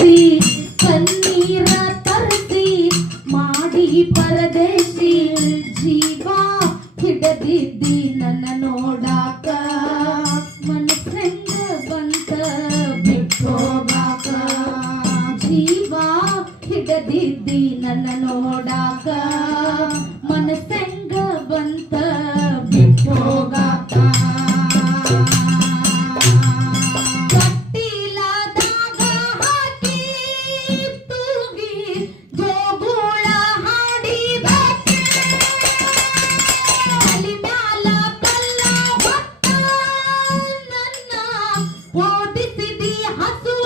ಬೆಳೆಸಿ ಕಣ್ಣೀರ ತರಿಸಿ, ಮಾಡಿ ಪರದೇಶಿ, ಜೀವ ಹಿಡದಿದ್ದಿ ನನ್ನ ನೋಡಾಕ. ಮನಸ್ಸೆಂಗ ಬಂತ ಬಿಟ್ಟೋಗಾಕ. ಜೀವ ಹಿಡದಿದ್ದಿ ನನ್ನ ನೋಡಾಕ. ಓದಿಸಿದಿ ಹಸುವ